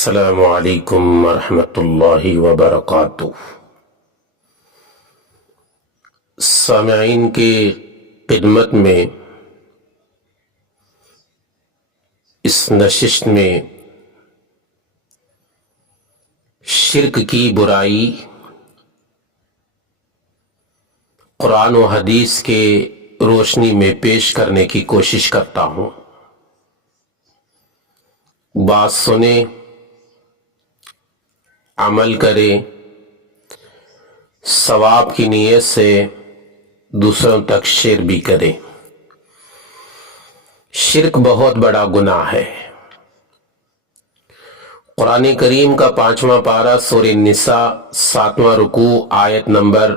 السلام علیکم ورحمۃ اللہ وبرکاتہ۔ سامعین کی خدمت میں اس نشست میں شرک کی برائی قرآن و حدیث کے روشنی میں پیش کرنے کی کوشش کرتا ہوں۔ بات سنیں، عمل کرے، ثواب کی نیت سے دوسروں تک شیئر بھی کرے۔ شرک بہت بڑا گناہ ہے۔ قرآن کریم کا 5واں پارہ سورہ النساء 7واں رکوع آیت نمبر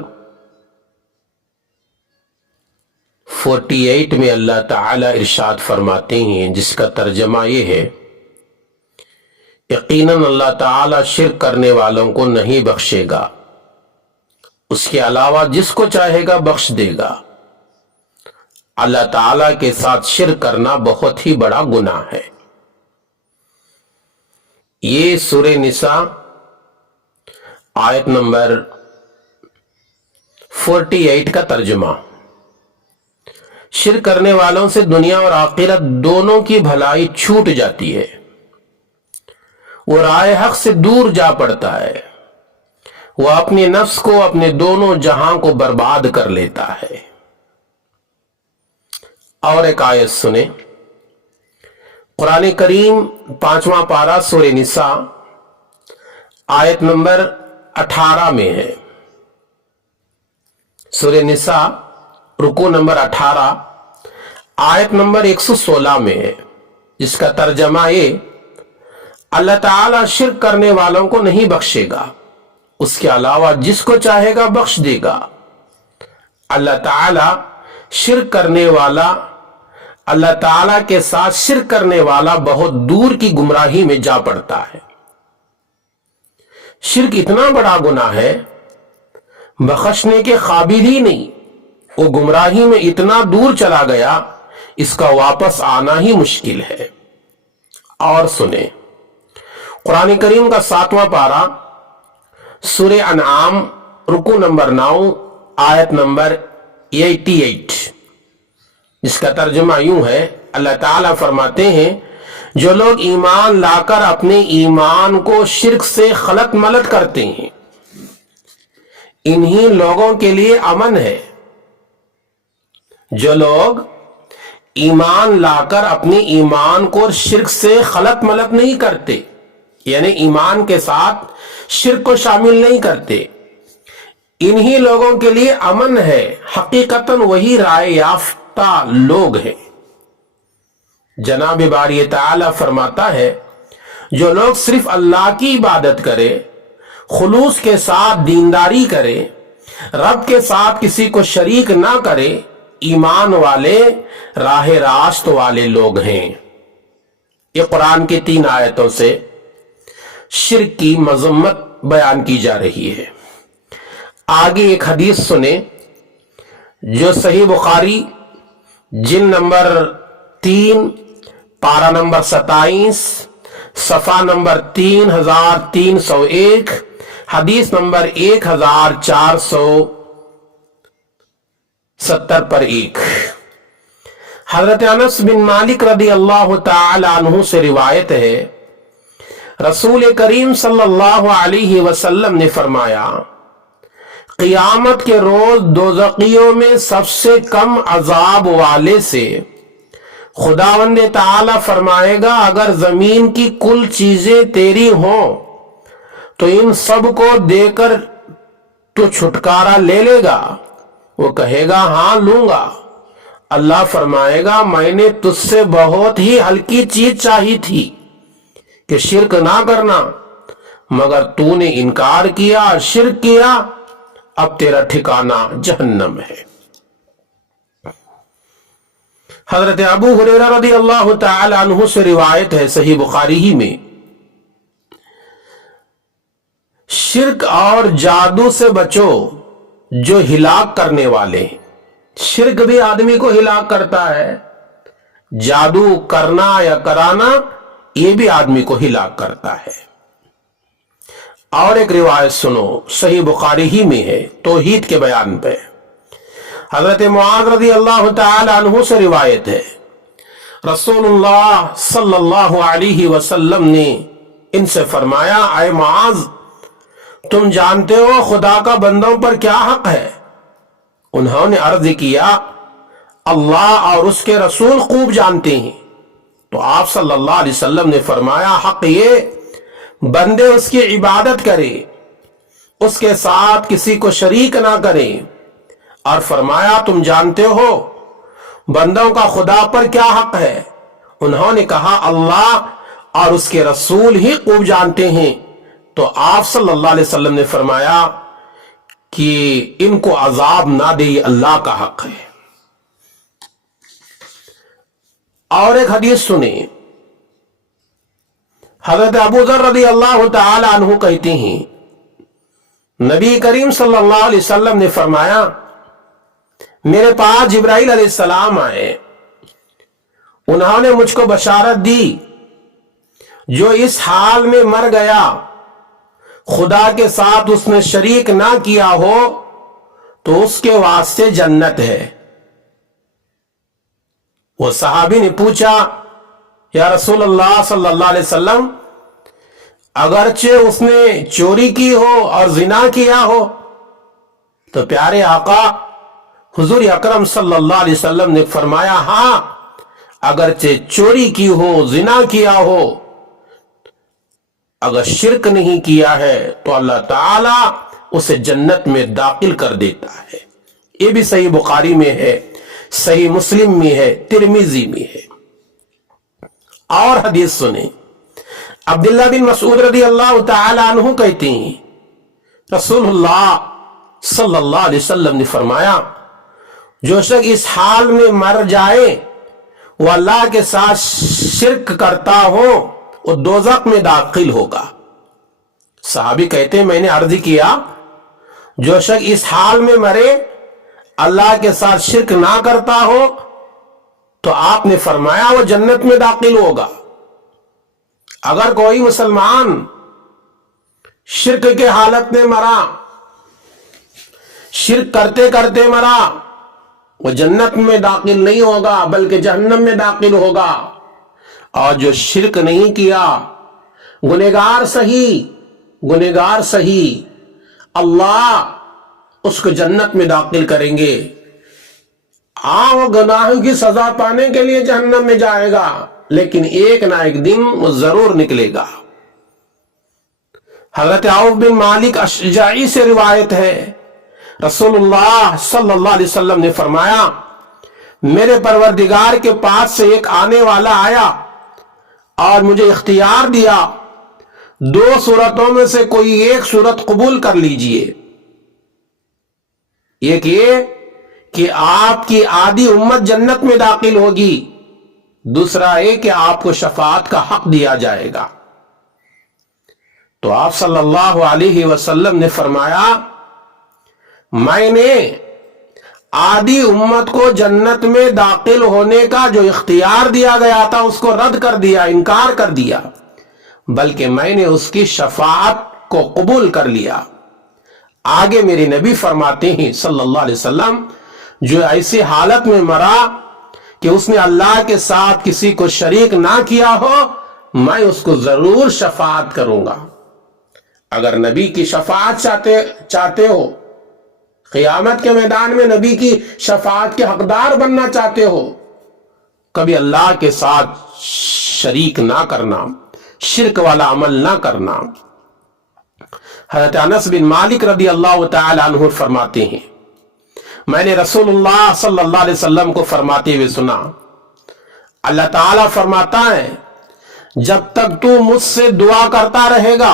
48 میں اللہ تعالی ارشاد فرماتے ہیں، جس کا ترجمہ یہ ہے: یقیناً اللہ تعالی شرک کرنے والوں کو نہیں بخشے گا، اس کے علاوہ جس کو چاہے گا بخش دے گا۔ اللہ تعالی کے ساتھ شرک کرنا بہت ہی بڑا گناہ ہے۔ یہ سورہ نساء آیت نمبر 48 کا ترجمہ۔ شرک کرنے والوں سے دنیا اور آخرت دونوں کی بھلائی چھوٹ جاتی ہے، وہ راہ حق سے دور جا پڑتا ہے، وہ اپنے نفس کو، اپنے دونوں جہاں کو برباد کر لیتا ہے۔ اور ایک آیت سنیں، قرآن کریم 5واں پارہ سورہ نساء آیت نمبر 18 میں ہے۔ سورہ نساء رکوع نمبر 18 آیت نمبر 116 میں ہے، جس کا ترجمہ یہ: اللہ تعالیٰ شرک کرنے والوں کو نہیں بخشے گا، اس کے علاوہ جس کو چاہے گا بخش دے گا۔ اللہ تعالیٰ شرک کرنے والا، اللہ تعالیٰ کے ساتھ شرک کرنے والا بہت دور کی گمراہی میں جا پڑتا ہے۔ شرک اتنا بڑا گناہ ہے، بخشنے کے قابل ہی نہیں، وہ گمراہی میں اتنا دور چلا گیا، اس کا واپس آنا ہی مشکل ہے۔ اور سنیں، قرآن کریم کا 7واں پارہ سورہ انعام رکوع نمبر 9 آیت نمبر 88، جس کا ترجمہ یوں ہے، اللہ تعالیٰ فرماتے ہیں: جو لوگ ایمان لا کر اپنے ایمان کو شرک سے خلط ملط کرتے ہیں، انہی لوگوں کے لیے امن ہے۔ جو لوگ ایمان لا کر اپنے ایمان کو شرک سے خلط ملط نہیں کرتے، یعنی ایمان کے ساتھ شرک کو شامل نہیں کرتے، انہی لوگوں کے لیے امن ہے۔ حقیقتاً وہی رائے یافتہ لوگ ہیں۔ جناب باری تعالی فرماتا ہے: جو لوگ صرف اللہ کی عبادت کرے، خلوص کے ساتھ دینداری کرے، رب کے ساتھ کسی کو شریک نہ کرے، ایمان والے، راہ راست والے لوگ ہیں۔ یہ قرآن کی 3 آیتوں سے شرک کی مذمت بیان کی جا رہی ہے۔ آگے ایک حدیث سنیں جو صحیح بخاری جلد نمبر 3 پارہ نمبر 27 صفحہ نمبر 3301 حدیث نمبر 1470 پر 1۔ حضرت انس بن مالک رضی اللہ تعالی عنہ سے روایت ہے، رسول کریم صلی اللہ علیہ وسلم نے فرمایا: قیامت کے روز دوزخیوں میں سب سے کم عذاب والے سے خداوند تعالی فرمائے گا، اگر زمین کی کل چیزیں تیری ہوں تو ان سب کو دے کر تو چھٹکارا لے لے گا؟ وہ کہے گا: ہاں لوں گا۔ اللہ فرمائے گا: میں نے تجھ سے بہت ہی ہلکی چیز چاہی تھی کہ شرک نہ کرنا، مگر تو نے انکار کیا، شرک کیا، اب تیرا ٹھکانہ جہنم ہے۔ حضرت ابو ہریرہ رضی اللہ تعالی عنہ سے روایت ہے، صحیح بخاری ہی میں، شرک اور جادو سے بچو جو ہلاک کرنے والے ہیں۔ شرک بھی آدمی کو ہلاک کرتا ہے، جادو کرنا یا کرانا یہ بھی آدمی کو ہلاک کرتا ہے۔ اور ایک روایت سنو، صحیح بخاری ہی میں ہے، توحید کے بیان پہ حضرت معاذ رضی اللہ تعالی عنہ سے روایت ہے، رسول اللہ صلی اللہ علیہ وسلم نے ان سے فرمایا، اے معاذ تم جانتے ہو خدا کا بندوں پر کیا حق ہے؟ انہوں نے عرض کیا اللہ اور اس کے رسول خوب جانتے ہیں۔ تو آپ صلی اللہ علیہ وسلم نے فرمایا، حق یہ بندے اس کی عبادت کرے، اس کے ساتھ کسی کو شریک نہ کرے، اور فرمایا تم جانتے ہو بندوں کا خدا پر کیا حق ہے؟ انہوں نے کہا اللہ اور اس کے رسول ہی خوب جانتے ہیں۔ تو آپ صلی اللہ علیہ وسلم نے فرمایا کہ ان کو عذاب نہ دے، یہ اللہ کا حق ہے۔ اور ایک حدیث سنیں، حضرت ابو ذر رضی اللہ تعالی عنہ کہتے ہیں نبی کریم صلی اللہ علیہ وسلم نے فرمایا میرے پاس جبرائیل علیہ السلام آئے، انہوں نے مجھ کو بشارت دی جو اس حال میں مر گیا خدا کے ساتھ اس نے شریک نہ کیا ہو تو اس کے واسطے جنت ہے۔ وہ صحابی نے پوچھا یا رسول اللہ صلی اللہ علیہ وسلم اگرچہ اس نے چوری کی ہو اور زنا کیا ہو؟ تو پیارے آقا حضور اکرم صلی اللہ علیہ وسلم نے فرمایا ہاں، اگرچہ چوری کی ہو، زنا کیا ہو، اگر شرک نہیں کیا ہے تو اللہ تعالی اسے جنت میں داخل کر دیتا ہے۔ یہ بھی صحیح بخاری میں ہے، صحیح مسلم میں ہے، ترمذی میں ہے۔ اور حدیث سنیں، عبداللہ بن مسعود رضی اللہ تعالی عنہ کہتے ہیں رسول اللہ صلی اللہ علیہ وسلم نے فرمایا جو شخص اس حال میں مر جائے وہ اللہ کے ساتھ شرک کرتا ہو وہ دوزخ میں داخل ہوگا۔ صحابی کہتے ہیں میں نے عرض کیا جو شخص اس حال میں مرے اللہ کے ساتھ شرک نہ کرتا ہو تو آپ نے فرمایا وہ جنت میں داخل ہوگا۔ اگر کوئی مسلمان شرک کے حالت میں مرا، شرک کرتے کرتے مرا، وہ جنت میں داخل نہیں ہوگا بلکہ جہنم میں داخل ہوگا۔ اور جو شرک نہیں کیا، گنہگار صحیح اللہ اس کو جنت میں داخل کریں گے۔ وہ گناہوں کی سزا پانے کے لیے جہنم میں جائے گا لیکن ایک نہ ایک دن وہ ضرور نکلے گا۔ حضرت عوف بن مالک اشجعی سے روایت ہے رسول اللہ صلی اللہ علیہ وسلم نے فرمایا میرے پروردگار کے پاس سے ایک آنے والا آیا اور مجھے اختیار دیا، دو صورتوں میں سے کوئی ایک صورت قبول کر لیجئے، ایک یہ کہ آپ کی آدھی امت جنت میں داخل ہوگی، دوسرا یہ کہ آپ کو شفاعت کا حق دیا جائے گا۔ تو آپ صلی اللہ علیہ وسلم نے فرمایا میں نے آدھی امت کو جنت میں داخل ہونے کا جو اختیار دیا گیا تھا اس کو رد کر دیا، انکار کر دیا، بلکہ میں نے اس کی شفاعت کو قبول کر لیا۔ آگے میرے نبی فرماتے ہیں صلی اللہ علیہ وسلم جو ایسی حالت میں مرا کہ اس نے اللہ کے ساتھ کسی کو شریک نہ کیا ہو میں اس کو ضرور شفاعت کروں گا۔ اگر نبی کی شفاعت چاہتے ہو، قیامت کے میدان میں نبی کی شفاعت کے حقدار بننا چاہتے ہو، کبھی اللہ کے ساتھ شریک نہ کرنا، شرک والا عمل نہ کرنا۔ حضرت انس بن مالک رضی اللہ تعالی عنہ فرماتے ہیں میں نے رسول اللہ صلی اللہ علیہ وسلم کو فرماتے ہوئے سنا اللہ تعالیٰ فرماتا ہے جب تک تو مجھ سے دعا کرتا رہے گا،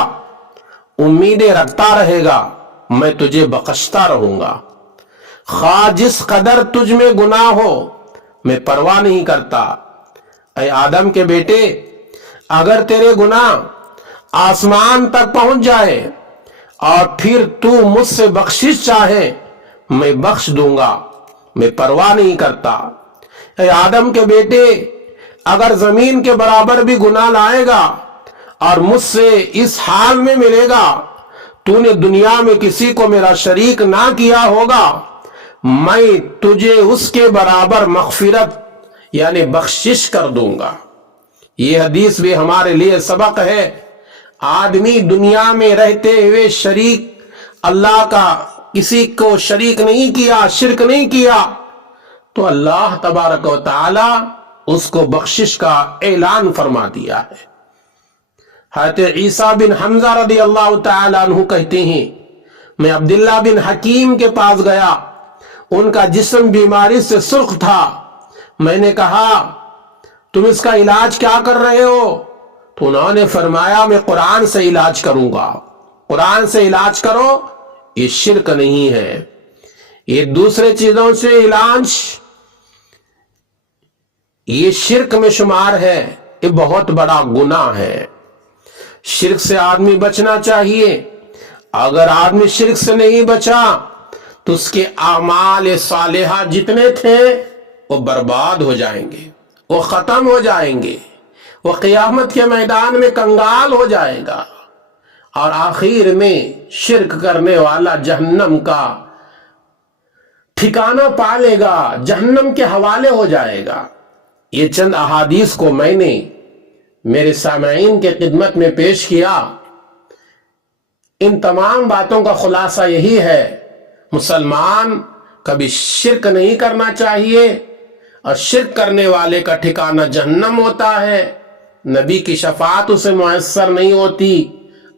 امیدیں رکھتا رہے گا، میں تجھے بخشتا رہوں گا، خواہ جس قدر تجھ میں گناہ ہو میں پرواہ نہیں کرتا۔ اے آدم کے بیٹے اگر تیرے گناہ آسمان تک پہنچ جائے اور پھر تو مجھ سے بخشش چاہے میں بخش دوں گا، میں پرواہ نہیں کرتا۔ اے آدم کے بیٹے اگر زمین کے برابر بھی گناہ لائے گا اور مجھ سے اس حال میں ملے گا تو نے دنیا میں کسی کو میرا شریک نہ کیا ہوگا میں تجھے اس کے برابر مغفرت یعنی بخشش کر دوں گا۔ یہ حدیث بھی ہمارے لیے سبق ہے۔ آدمی دنیا میں رہتے ہوئے شریک اللہ کا کسی کو شریک نہیں کیا، شرک نہیں کیا، تو اللہ تبارک و تعالی اس کو بخشش کا اعلان فرما دیا ہے۔ حضرت عیسیٰ بن حمزہ رضی اللہ تعالی عنہ کہتے ہیں میں عبداللہ بن حکیم کے پاس گیا، ان کا جسم بیماری سے سرخ تھا، میں نے کہا تم اس کا علاج کیا کر رہے ہو؟ تو انہوں نے فرمایا میں قرآن سے علاج کروں گا۔ قرآن سے علاج کرو، یہ شرک نہیں ہے۔ یہ دوسرے چیزوں سے علاج یہ شرک میں شمار ہے، یہ بہت بڑا گناہ ہے۔ شرک سے آدمی بچنا چاہیے۔ اگر آدمی شرک سے نہیں بچا تو اس کے اعمال صالحہ جتنے تھے وہ برباد ہو جائیں گے، وہ ختم ہو جائیں گے، وہ قیامت کے میدان میں کنگال ہو جائے گا، اور آخر میں شرک کرنے والا جہنم کا ٹھکانہ پا لے گا، جہنم کے حوالے ہو جائے گا۔ یہ چند احادیث کو میں نے میرے سامعین کے خدمت میں پیش کیا۔ ان تمام باتوں کا خلاصہ یہی ہے، مسلمان کبھی شرک نہیں کرنا چاہیے، اور شرک کرنے والے کا ٹھکانہ جہنم ہوتا ہے، نبی کی شفاعت اسے میسر نہیں ہوتی،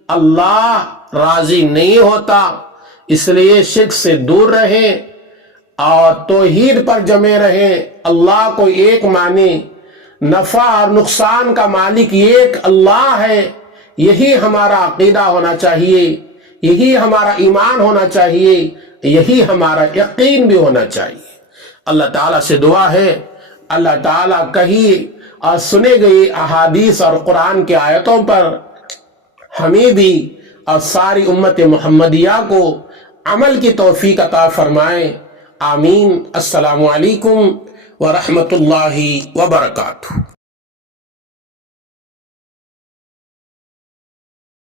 اللہ راضی نہیں ہوتا۔ اس لیے شرک سے دور رہیں اور توحید پر جمے رہیں، اللہ کو ایک مانیں، نفع اور نقصان کا مالک ایک اللہ ہے، یہی ہمارا عقیدہ ہونا چاہیے، یہی ہمارا ایمان ہونا چاہیے، یہی ہمارا یقین بھی ہونا چاہیے۔ اللہ تعالیٰ سے دعا ہے اللہ تعالیٰ کہی اور سنے گئی احادیث اور قرآن کی آیتوں پر ہمیں بھی اور ساری امت محمدیہ کو عمل کی توفیق عطا فرمائے، آمین۔ السلام علیکم ورحمۃ اللہ وبرکاتہ۔